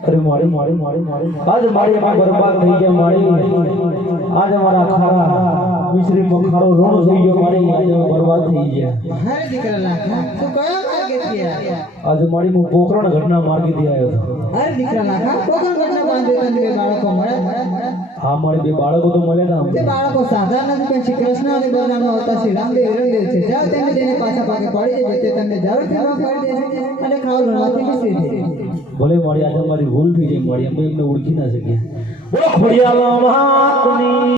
अरे मारी मारी मारी मारी आज मारी में बर्बाद થઈ ગયા મારી आज हमारा खारा मिश्री में खारो रोणो થઈ ગયો મારી आज बर्बाद થઈ ગયા अरे દીકરા લાખા તું કયો માર્ગે થયા आज मारी में પોકરણ ઘટના માર્ગે થી આવ્યો હતો अरे દીકરા લાખા પોકરણ ઘટના બાંધે તને બે બાળકો મળે હા મારી બે બાળકો તો મળે ના તે બાળકો સાધારણ નથી પણ શ્રી કૃષ્ણ અને બલરામના અવતાર શ્રી રામદેવ હિરણદેવ છે જાઓ તેને તેને પાછા પાકે પડી જાય તે તમને જરૂરથી માફ કરી દેશે અને ખાવ રણવાથી વિસરી દે ભલે મારી આજે મારી ભૂલ થઈ જાય મારી અમે એમને ઓળખી ના શક્યા બોલો ખોડિયાલા મહારાજની